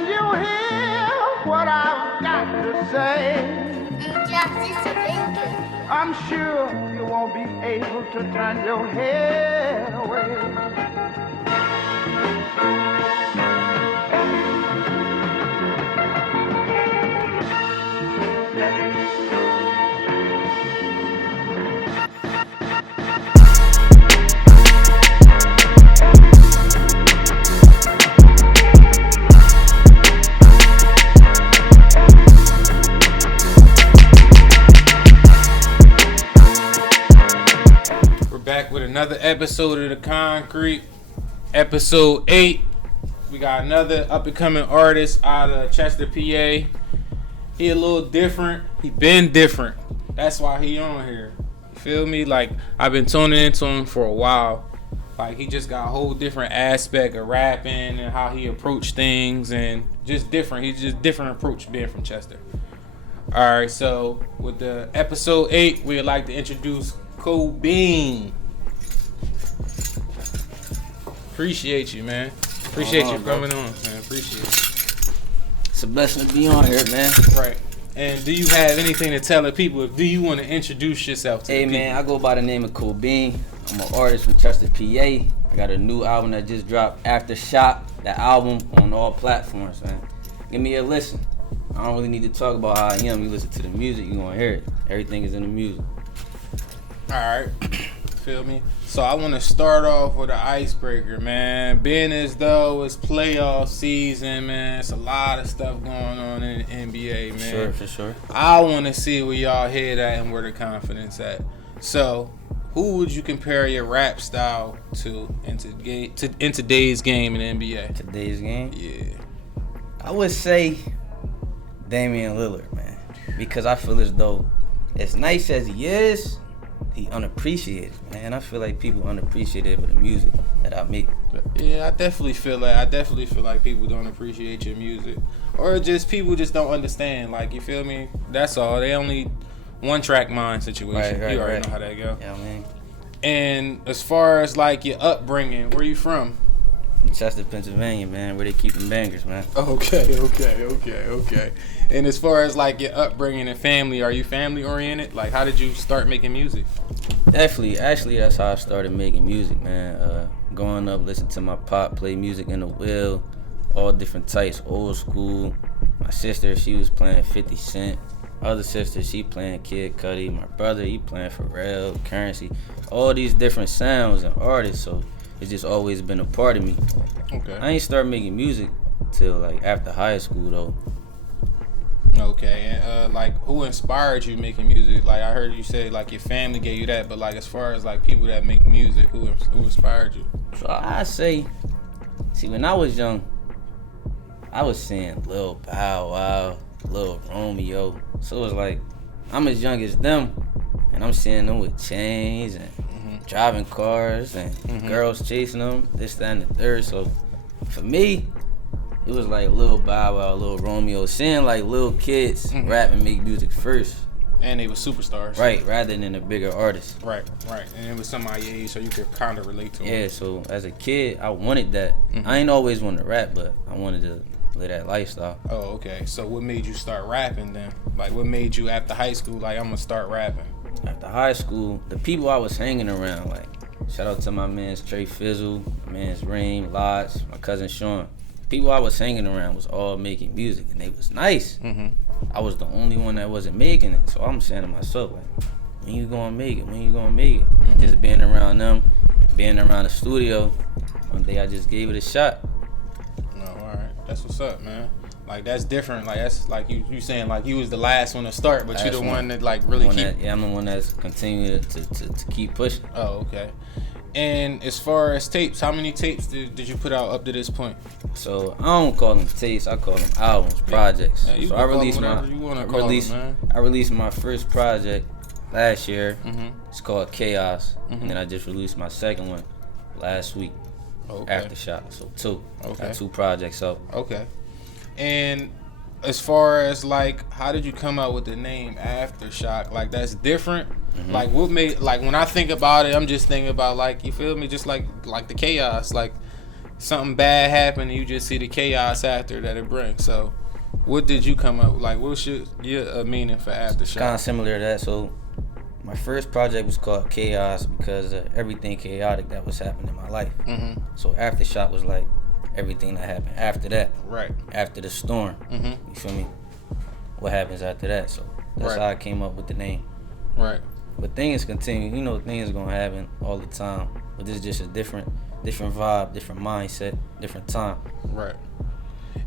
Can you hear what I've got to say? I'm sure you won't be able to turn your head away. Back with another episode of The Concrete, episode 8. We got another up-and-coming artist out of Chester, PA. He a little different. He been different. That's why he on here. You feel me? Like, I've been tuning into him for a while. Like, he just got a whole different aspect of rapping and how he approach things and just different. He's just different approach being from Chester. Alright, so with the episode 8, we'd like to introduce Kobeen. Appreciate you, man. Appreciate you coming on, man. Appreciate it. It's a blessing to be on here, man. Right. And do you have anything to tell the people? Do you want to introduce yourself to the people? Hey, man, I go by the name of Kobeen. I'm an artist from Chester, PA. I got a new album that just dropped, Aftershock. That album on all platforms, man. Give me a listen. I don't really need to talk about how I am. You listen to the music, you gonna hear it. Everything is in the music. Alright. Feel me? So I want to start off with an icebreaker, man. Being as though it's playoff season, man, it's a lot of stuff going on in the NBA, man. For sure. I want to see where y'all head at and where the confidence at. So, who would you compare your rap style to in today's game in the NBA? Today's game? Yeah. I would say Damian Lillard, man. Because I feel as though, as nice as he is, he unappreciated, man. I feel like people unappreciate it with the music that I make. Yeah, I definitely feel like people don't appreciate your music, or just people just don't understand. Like, you feel me? That's all. They only one track mind situation. Right, you already know how that go. Yeah, man. And as far as like your upbringing, where you from? From Chester, Pennsylvania, man, where they keep them bangers, man. Okay. And as far as like your upbringing and family, are you family oriented? Like, how did you start making music? Definitely. Actually, that's how I started making music, man. Growing up, listening to my pop play music in the wheel, all different types, old school. My sister, she was playing 50 Cent. Other sister, she playing Kid Cudi. My brother, he playing Pharrell, Currency. All these different sounds and artists, so it's just always been a part of me. Okay. I ain't start making music till like after high school though. Okay, and like, who inspired you making music? Like, I heard you say like your family gave you that, but like as far as like people that make music, who inspired you? So I say, when I was young, I was seeing Lil Bow Wow, Lil Romeo. So it was like, I'm as young as them, and I'm seeing them with chains and driving cars and girls chasing them, this, that, and the third. So for me, it was like Lil Bow Wow, Lil Romeo, seeing like little kids rap and make music first. And they were superstars. Right, rather than the bigger artists. Right. And it was somebody your age, so you could kind of relate to them. Yeah, so as a kid, I wanted that. I ain't always wanted to rap, but I wanted to live that lifestyle. Oh, okay. So what made you start rapping then? Like, what made you after high school, like, I'm going to start rapping? After high school, the people I was hanging around, like, shout out to my mans Trey Fizzle, my mans Reem, Lodge, my cousin Sean. People I was hanging around was all making music, and they was nice. I was the only one that wasn't making it, so I'm saying to myself, like, when you gonna make it? And just being around them, being around the studio, one day I just gave it a shot. Oh, all right. That's what's up, man. Like, that's different. Like, that's like you saying like you was the last one to start, but you're the one that like really keep. I'm the one that's continuing to keep pushing. Oh, okay. And as far as tapes, how many tapes did you put out up to this point? So I don't call them tapes, I call them albums, projects. Yeah, so I released my first project last year. It's called Chaos, and then I just released my second one last week. Aftershock. So two. Got 2 projects up. Okay. And as far as like, how did you come up with the name Aftershock? Like, that's different. Like, what made, like, when I think about it, I'm just thinking about, like, you feel me, just like the chaos. Like, something bad happened and you just see the chaos after that it brings. So what did you come up with? Like, what's your meaning for Aftershock? Kind of similar to that. So my first project was called Chaos because of everything chaotic that was happening in my life. Mm-hmm. So Aftershock was like everything that happened after that. Right. After the storm. Mm-hmm. You feel me? What happens after that? So that's how I came up with the name. Right. But things continue. You know, things gonna happen all the time. But this is just a different vibe, different mindset, different time. Right.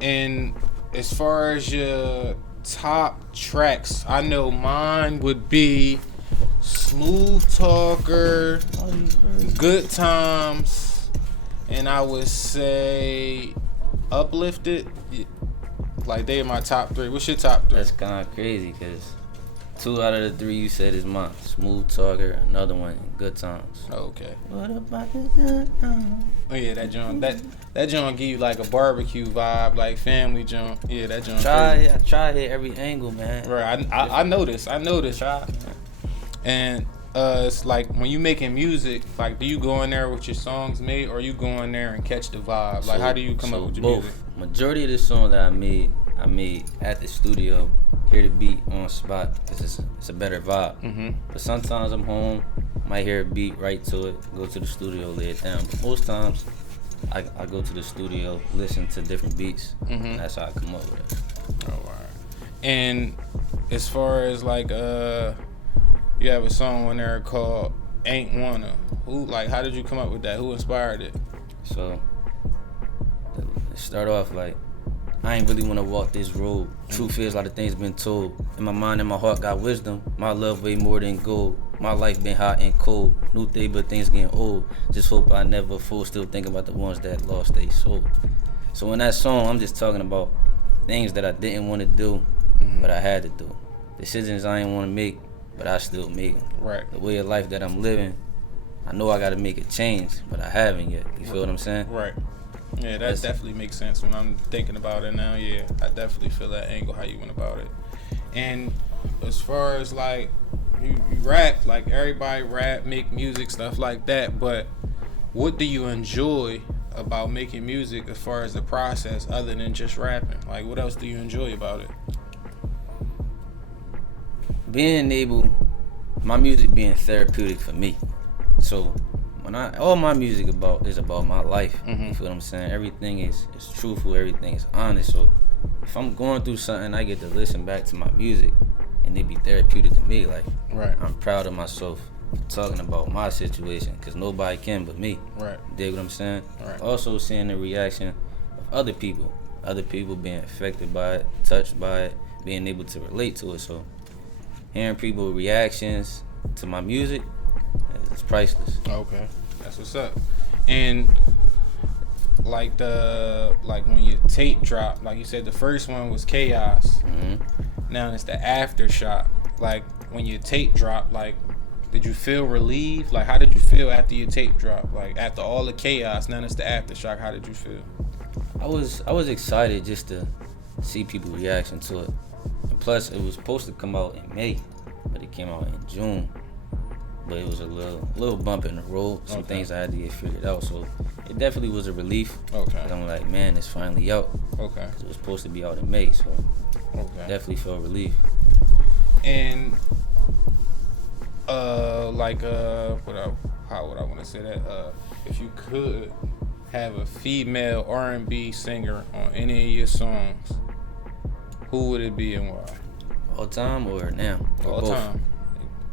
And as far as your top tracks, I know mine would be Smooth Talker, Good Times, and I would say Uplifted. Like, they are my top 3. What's your top 3? That's kind of crazy because 2 out of the 3 you said is mine. Smooth Talker, another one, Good Times. Okay. What about the good times? Oh yeah, that joint. That joint give you like a barbecue vibe, like family joint. Yeah, that joint. I try to hit every angle, man. Right. I know this. Try. And it's like when you making music, like, do you go in there with your songs made, or you go in there and catch the vibe? Like, how do you come up with your both. music? Majority of the song that I made at the studio, hear the beat on spot, because it's a better vibe. Mm-hmm. But sometimes I'm home, might hear a beat, right to it, go to the studio, lay it down. But most times, I go to the studio, listen to different beats, and that's how I come up with it. Oh, all right. And as far as like, you have a song on there called Ain't Wanna. How did you come up with that? Who inspired it? So, to start off, like, I ain't really want to walk this road. Truth is, a lot of things been told. In my mind and my heart got wisdom. My love way more than gold. My life been hot and cold. New day, but things getting old. Just hope I never fall. Still thinking about the ones that lost their soul. So in that song, I'm just talking about things that I didn't want to do, but I had to do. Decisions I didn't want to make, but I still make them. Right. The way of life that I'm living, I know I got to make a change, but I haven't yet. You feel what I'm saying? Right. Yeah, that definitely makes sense when I'm thinking about it now. Yeah, I definitely feel that angle, how you went about it. And as far as like, you rap, like everybody rap, make music, stuff like that, but what do you enjoy about making music as far as the process other than just rapping? Like, what else do you enjoy about it? My music being therapeutic for me. So all my music is about my life. You feel what I'm saying? Everything is truthful, everything is honest. So if I'm going through something, I get to listen back to my music and it be therapeutic to me. Like, right. I'm proud of myself for talking about my situation, because nobody can but me. Right. Dig what I'm saying? Right. Also seeing the reaction of other people being affected by it, touched by it, being able to relate to it. So hearing people's reactions to my music, it's priceless. Okay, that's what's up. And like when your tape dropped, like you said, the first one was Chaos. Now it's the Aftershock. Like, when your tape dropped, like, did you feel relieved? Like, how did you feel after your tape dropped? Like, after all the chaos, now it's the Aftershock. How did you feel? I was excited just to see people's reaction to it. And plus, it was supposed to come out in May, but it came out in June. But it was a little bump in the road. Some things I had to get figured out. So it definitely was a relief. Okay. And I'm like, man, it's finally out. Okay. 'Cause it was supposed to be out in May, so definitely felt relief. And how would I want to say that? If you could have a female R&B singer on any of your songs, who would it be and why? All time or now? Or All both? time.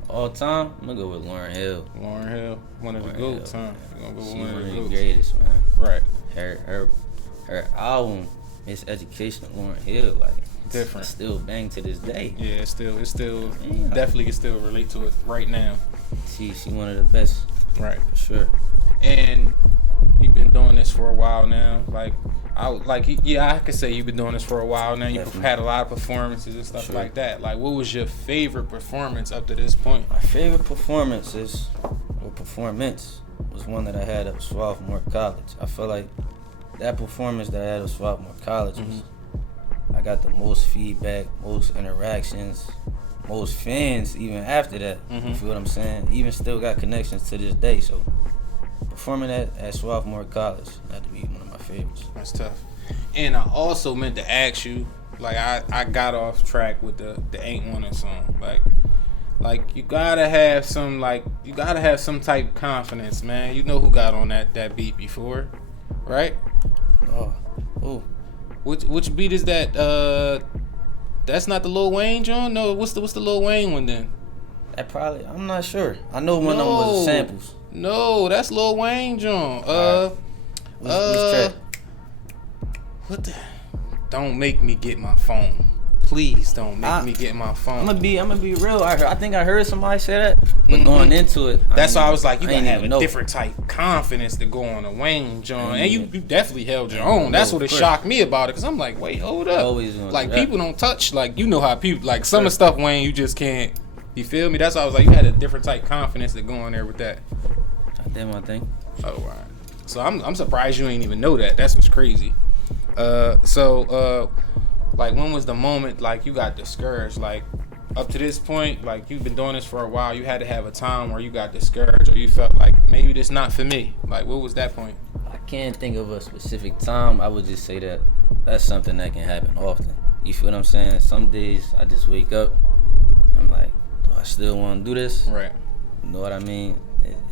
All time, I'm gonna go with Lauryn Hill. Lauryn Hill, one of the GOATs, huh? You're gonna go with one of the GOATs. Greatest, man. Right. Her album, Miss Education of Lauryn Hill, like, Different. I still bang to this day. Yeah, it's still definitely can still relate to it right now. She one of the best. Right. For sure. And you've been doing this for a while now. I could say you've been doing this for a while now. You've had a lot of performances and stuff like that. Like, what was your favorite performance up to this point? My favorite performance was one that I had at Swarthmore College. I feel like that performance that I had at Swarthmore College was, I got the most feedback, most interactions, most fans even after that. You feel what I'm saying? Even still got connections to this day. So performing at Swarthmore College had to be one of favorites. That's tough. And I also meant to ask you, like I got off track with the Ain't Wanna song. Like you gotta have some type of confidence, man. You know who got on that beat before, right? Oh. Which beat is that? That's not the Lil Wayne joint? No, what's the Lil Wayne one then? That probably, I'm not sure. I know one of them was the samples. No, that's Lil Wayne joint. Which track? What the? Don't make me get my phone. Please don't make me get my phone. I'm gonna be real. I think I heard somebody say that, but going into it, that's why I was like, you gotta have a different type of confidence to go on a Wayne joint, and you definitely held your own. That's what shocked me about it, cause I'm like, wait, hold up. Like people don't touch, like you know how people like some of the stuff Wayne, you just can't. You feel me? That's why I was like, you had a different type of confidence to go on there with that. I did my thing. Oh, all right. So I'm surprised you ain't even know that. That's what's crazy. Like when was the moment like you got discouraged? Like up to this point, like you've been doing this for a while, you had to have a time where you got discouraged or you felt like maybe this not for me. Like what was that point? I can't think of a specific time. I would just say that that's something that can happen often. You feel what I'm saying? Some days I just wake up, I'm like, do I still want to do this? Right. You know what I mean?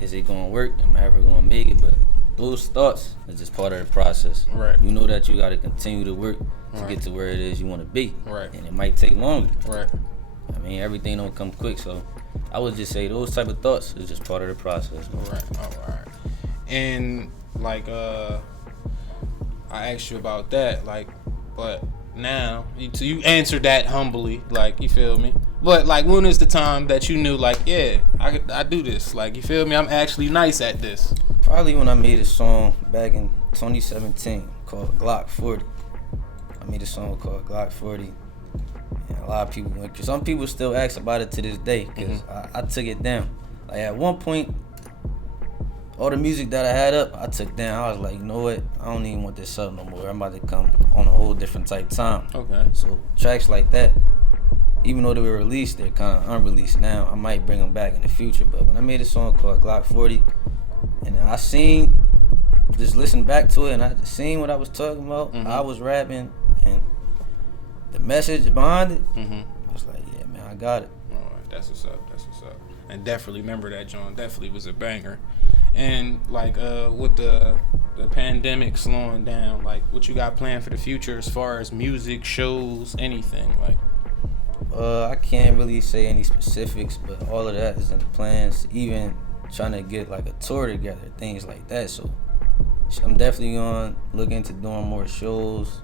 Is it gonna work? Am I ever gonna make it? But those thoughts is just part of the process. Right. You know that you gotta continue to work to get to where it is you want to be. Right. And it might take longer. Right. I mean, everything don't come quick, so I would just say those type of thoughts is just part of the process. Right. All right. And like I asked you about that, like, but now you answered that humbly, like, you feel me? But like, when is the time that you knew, like, yeah, I do this, like, you feel me? I'm actually nice at this. Probably when I made a song back in 2017 called Glock 40. I made a song called Glock 40. And a lot of people went, cause some people still ask about it to this day, because I took it down. Like at one point, all the music that I had up, I took down. I was like, you know what? I don't even want this up no more. I'm about to come on a whole different type time. Okay. So tracks like that, even though they were released, they're kind of unreleased now. I might bring them back in the future. But when I made a song called Glock 40, and I just listened back to it, and I seen what I was talking about. I was rapping, and the message behind it, I was like, yeah, man, I got it. All right, that's what's up. And definitely remember that, John. Definitely was a banger. And like with the pandemic slowing down, like what you got planned for the future as far as music, shows, anything? Like I can't really say any specifics, but all of that is in the plans. Even trying to get like a tour together, things like that. So I'm definitely gonna look into doing more shows,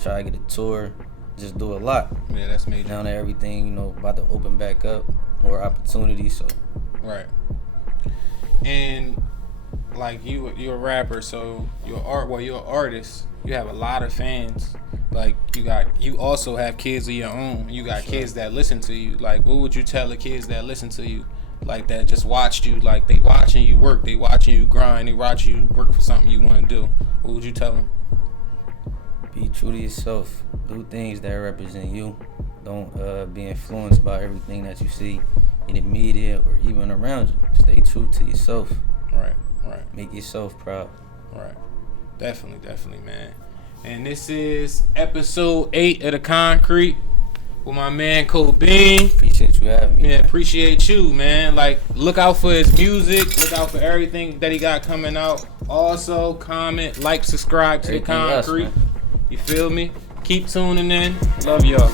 try to get a tour, just do a lot. Yeah, that's major. Now that everything, you know, about to open back up, more opportunities. So right. And like you're a rapper, so you're an artist. You have a lot of fans. Like you also have kids of your own. You got kids that listen to you. Like what would you tell the kids that listen to you? Like that just watched you, like they watching you work, they watching you grind, they watching you work for something you want to do. What would you tell them? Be true to yourself. Do things that represent you. Don't be influenced by everything that you see in the media or even around you. Stay true to yourself. Right. Make yourself proud. Right. Definitely, man. And this is episode 8 of The Concrete with my man Kobeen. Appreciate you having me. Yeah, appreciate you, man. Like, look out for his music. Look out for everything that he got coming out. Also, comment, like, subscribe to The Concrete. You feel me? Keep tuning in. Love y'all.